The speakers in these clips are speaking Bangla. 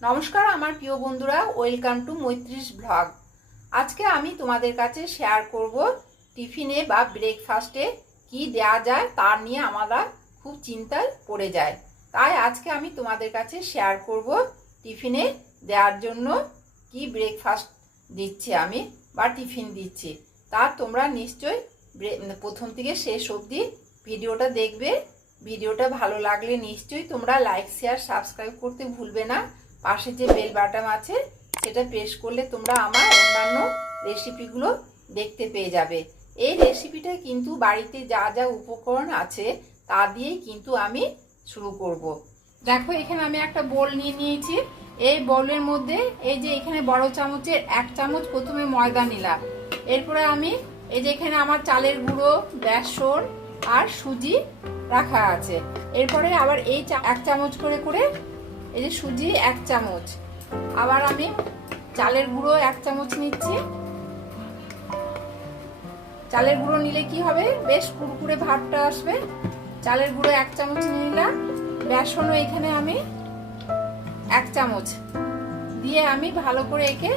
নমস্কার আমার প্রিয় বন্ধুরা ওয়েলকাম টু মৈত্রীস ব্লগ আজকে আমি তোমাদের কাছে শেয়ার করব টিফিনে বা ব্রেকফাস্টে কি দেয়া যায় তার নিয়ে আমরা খুব চিন্তায় পড়ে যায়। তাই আজকে আমি তোমাদের কাছে শেয়ার করব টিফিনে দেওয়ার জন্য কি ব্রেকফাস্ট দিচ্ছি আমি বা টিফিন দিচ্ছি। তা তোমরা নিশ্চয়ই প্রথম থেকে শেষ অবধি ভিডিওটা দেখবে। ভিডিওটা ভালো লাগলে নিশ্চয়ই তোমরা লাইক শেয়ার সাবস্ক্রাইব করতে ভুলবে না। পাশে যে বেল বাটাম আছে, সেটা প্রেস করলে তোমরা আমার অন্যান্য রেসিপিগুলো দেখতে পেয়ে যাবে। এই রেসিপিটা কিন্তু বাড়িতে যা যা উপকরণ আছে, তা দিয়েই কিন্তু আমি শুরু করব। দেখো, এখানে আমি একটা বোল নিয়ে নিয়েছি। এই বোলের মধ্যে এই যে এখানে বড় চামচের এক চামচ প্রথমে ময়দা নিলাম। এরপরে আমি এই যে এখানে আমার চালের গুঁড়ো, বেসন আর সুজি রাখা আছে। এরপরে আবার এই এক চামচ করে করে এই যে সুজি এক চামচ। আবার আমি চালের গুঁড়ো এক চামচ নিচ্ছি। চালের গুঁড়ো নিলে কি হবে? বেশ কুরকুরে ভাবটা আসবে। চালের গুঁড়ো এক চামচ নিলাম। বেসনও এখানে আমি এক চামচ। দিয়ে আমি ভালো করে একে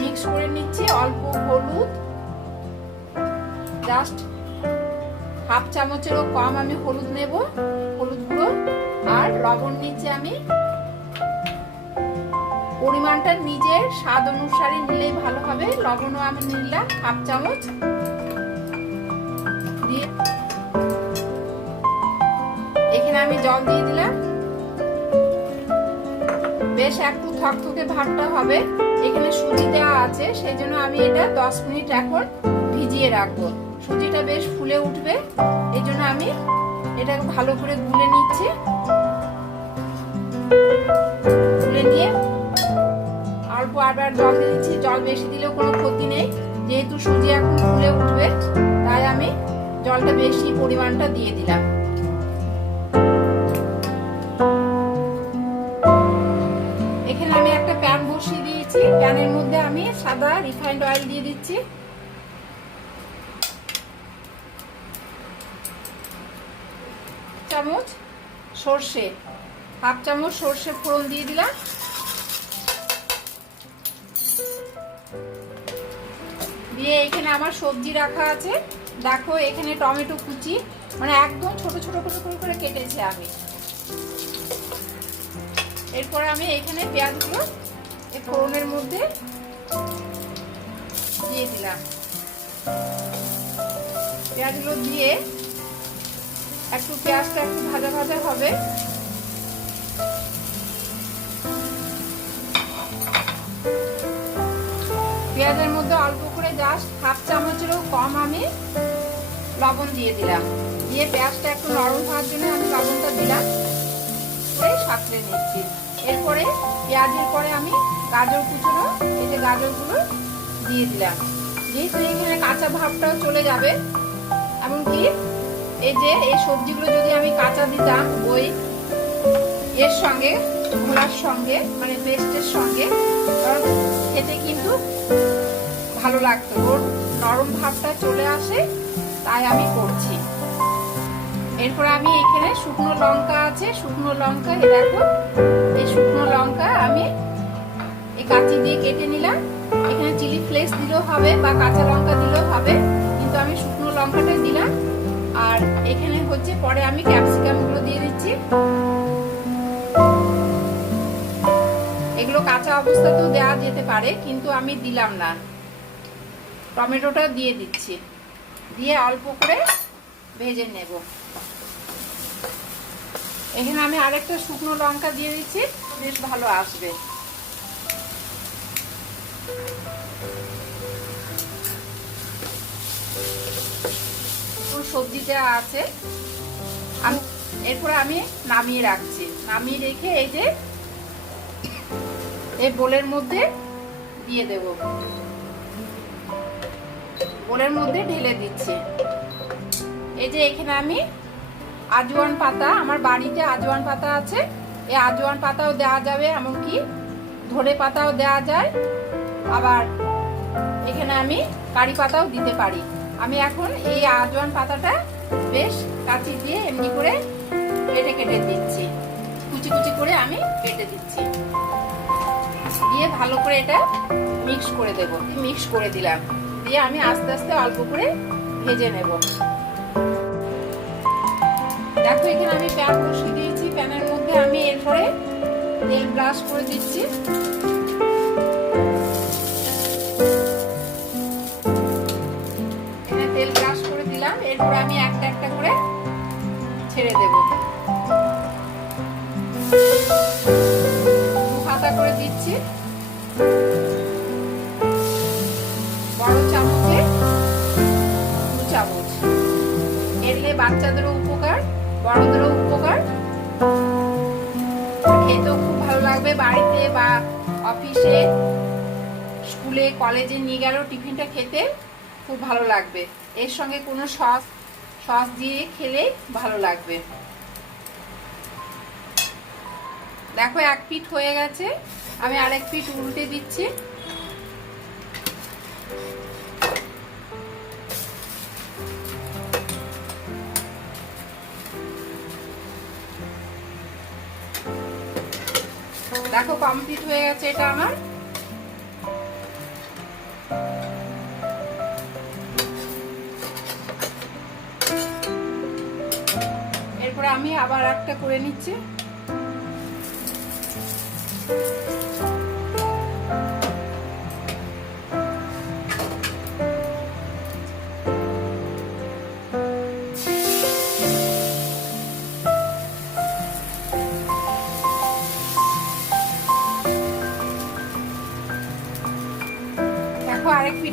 মিক্স করে নিচ্ছি। অল্প হলুদ। জাস্ট হাফ চামচেরও কম আমি হলুদ নেব। হলুদ গুঁড়ো আর লবণ নিচ্ছি আমি। পরিমাণটা নিজের স্বাদ অনুসারে নিলেই ভালো হবে। লবণও আমি নিলাম, হাফ চামচ। দিয়ে এখানে আমি জল দিয়ে দিলাম। বেশ একটু থকথকে ভাবটা হবে। এখানে সুজি দেওয়া আছে, সেই জন্য আমি এটা দশ মিনিট এখন ভিজিয়ে রাখব। সুজিটা বেশ ফুলে উঠবে, এই জন্য আমি এটা ভালো করে গুলে নিচ্ছি। আবার জল দিয়ে দিচ্ছি। জল বেশি দিলেও কোনো ক্ষতি নেই। যেহেতু সুজি এখন ফুলে উঠবে, তাই আমি জলটা বেশি পরিমাণটা দিয়ে দিলাম। এখানে আমি একটা প্যান বসিয়ে দিয়েছি। প্যানের মধ্যে আমি সাদা রিফাইন্ড অয়েল দিয়ে দিচ্ছি। চামচ সর্ষে, হাফ চামচ সর্ষে ফোড়ন দিয়ে দিলাম। দিয়ে এখানে আমার সবজি রাখা আছে, দেখো এখানে টমেটো কুচি মানে একদম ছোট ছোট করে করে করে কেটেছি আমি। এরপরে আমি এখানে পেঁয়াজগুলো এই ফোড়নের মধ্যে দিয়ে দিলাম। পেঁয়াজগুলো দিয়ে একটু পেঁয়াজটা একটু ভাজা ভাজা হবে। পেঁয়াজের মধ্যে অল্প করে জাস্ট হাফ চামচেরও কম আমি লবণ দিয়ে দিলাম। দিয়ে পেঁয়াজটা একটু নরম হওয়ার জন্য আমি লবণটা দিলাম। এই সাঁতরে নিচ্ছি। এরপরে পেঁয়াজের পরে আমি গাজর কুচুনো, এই যে গাজরগুলো দিয়ে দিলাম। যেহেতু এখানে কাঁচা ভাবটাও চলে যাবে, এমনকি এই যে এই সবজিগুলো যদি আমি কাঁচা দিতাম ওই এর সঙ্গে ঘোলার সঙ্গে মানে পেস্টের সঙ্গে, কারণ খেতে কিন্তু ভালো লাগতো। ওর নরম ভাবটা চলে আসে, তাই আমি করছি। এরপর আমি এখানে শুকনো লঙ্কা আছে, শুকনো লঙ্কা, এ দেখো, এই শুকনো লঙ্কা আমি এই কাঁচি দিয়ে কেটে নিলাম। এখানে চিলি ফ্লেক্স দিলেও হবে বা কাঁচা লঙ্কা দিলেও হবে, কিন্তু আমি শুকনো লঙ্কাটা দিলাম। আর এখানে হচ্ছে পরে আমি ক্যাপসিকামগুলো দিয়ে দিচ্ছি। এগুলো কাঁচা অবস্থাতেও দেওয়া যেতে পারে, কিন্তু আমি দিলাম না। টমেটোটা দিয়ে দিচ্ছি। দিয়ে অল্প করে ভেজে নেব। এখানে আমি আরেকটা শুকনো লঙ্কা দিয়ে দিচ্ছি, বেশ ভালো আসবে। সবজি দেওয়া আছে। আমি এরপরে আমি নামিয়ে রাখছি। নামিয়ে রেখে এই যে এই বোলের মধ্যে দিয়ে দেব। বোলের মধ্যে ঢেলে দিচ্ছি। এই যে এখানে আমি আজওয়ান পাতা, আমার বাড়িতে আজওয়ান পাতা আছে। এই আজওয়ান পাতাও দেওয়া যাবে, এমনকি ধরে পাতাও দেওয়া যায়। আবার এখানে আমি কারি পাতাও দিতে পারি। আমি এখন এই আজওয়ান পাতাটা বেশ কাচি দিয়ে এমনি করে কেটে কেটে দিচ্ছি। কুচি কুচি করে আমি কেটে দিচ্ছি। দিয়ে ভালো করে এটা মিক্স করে দেব। মিক্স করে দিলাম। দিয়ে আমি আস্তে আস্তে অল্প করে ভেজে নেব। দেখো, এখানে আমি প্যান বসিয়ে দিয়েছি। প্যানের মধ্যে আমি এরপরে তেল ব্রাশ করে দিচ্ছি। তেল ব্রাশ করে দিলাম। এরপর আমি একটা একটা করে ছেড়ে দেব। পাতা করে দিচ্ছি। এলে বাচ্চাদেরও উপকার, বড়দেরও উপকার। খেতেও খুব ভালো লাগবে বাড়িতে বা অফিসে, স্কুলে, কলেজে নিয়ে গেলেও টিফিনটা খেতে খুব ভালো লাগবে। এর সঙ্গে কোনো সস সস দিয়ে খেলে ভালো লাগবে। দেখো এক পিঠ হয়ে গেছে, আমি আরেক পিঠ উল্টে দিচ্ছি। দেখো কমপ্লিট হয়ে গেছে এটা আমার। এরপরে আমি আবার একটা করে নিচ্ছি।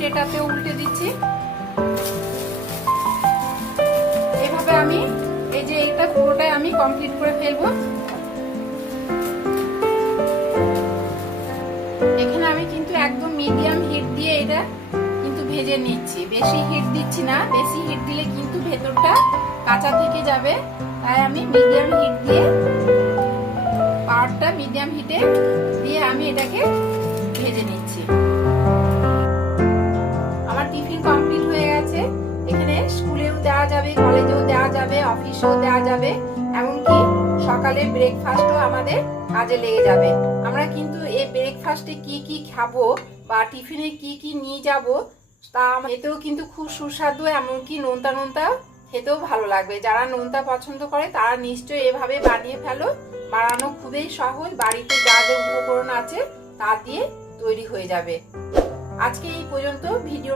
পিঠেটাতে উল্টে দিচ্ছি। এভাবে আমি এই যে এটা পুরোটাই আমি কমপ্লিট করে ফেলব। এখানে আমি কিন্তু একদম মিডিয়াম হিট দিয়ে এটা কিন্তু ভেজে নিচ্ছি। বেশি হিট দিচ্ছি না, বেশি হিট দিলে কিন্তু ভেতরটা কাঁচা থেকে যাবে। তাই আমি মিডিয়াম হিট দিয়ে পাওয়ারটা মিডিয়াম হিটে দিয়ে আমি এটাকে ভেজে নিচ্ছি। টিফিন কমপ্লিট হয়ে গেছে। এখানে স্কুলেও দেওয়া যাবে, কলেজেও দেওয়া যাবে, অফিসেও দেওয়া যাবে, এমনকি সকালে ব্রেকফাস্টও আমাদের কাজে লেগে যাবে। আমরা কিন্তু এই ব্রেকফাস্টে কি কি খাব বা টিফিনে কি কি নিয়ে যাব, তা খেতেও কিন্তু খুব সুস্বাদু, এমনকি নোনতা নোনতা খেতেও ভালো লাগবে। যারা নোনতা পছন্দ করে, তারা নিশ্চয়ই এভাবে বানিয়ে ফেলো। বানানো খুবই সহজ, বাড়িতে যা যা উপকরণ আছে, তা দিয়ে তৈরি হয়ে যাবে। আজকে এই পর্যন্ত, ভিডিও